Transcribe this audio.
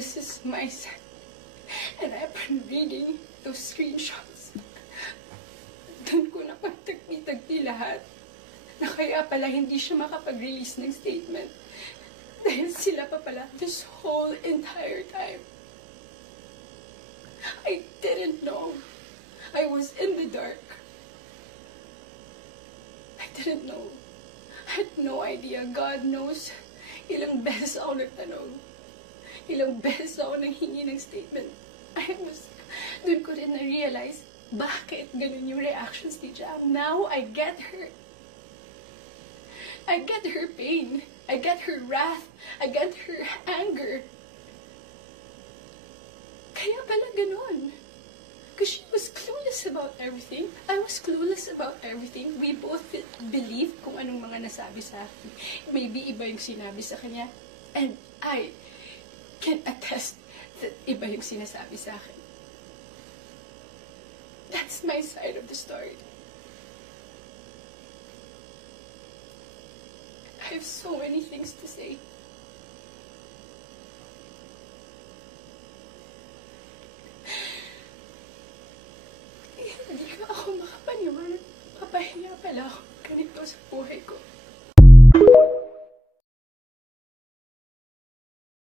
this is my son. And I've been reading those screenshots. Doon ko napagtagpi-tagpi lahat na kaya pala hindi siya makapag-release ng statement. Dahil sila pa pala this whole entire time. I didn't know. I was in the dark. I didn't know. I had no idea. God knows. Ilang beses ako nagtanong. Ilang beses ako nanghingi ng statement. Doon ko rin na-realize bakit ganun yung reactions ni Jam. Now I get her. I get her pain. I get her wrath. I get her anger. Kaya pala ganun. Because she was clueless about everything. I was clueless about everything. We both believed kung anong mga nasabi sa akin. Maybe iba yung sinabi sa kanya. And I can attest that iba yung sinasabi sa akin. That's my side of the story. I have so many things to say. Hindi ka ako makapaniwala. Papahiya pala ako ganito sa buhay ko.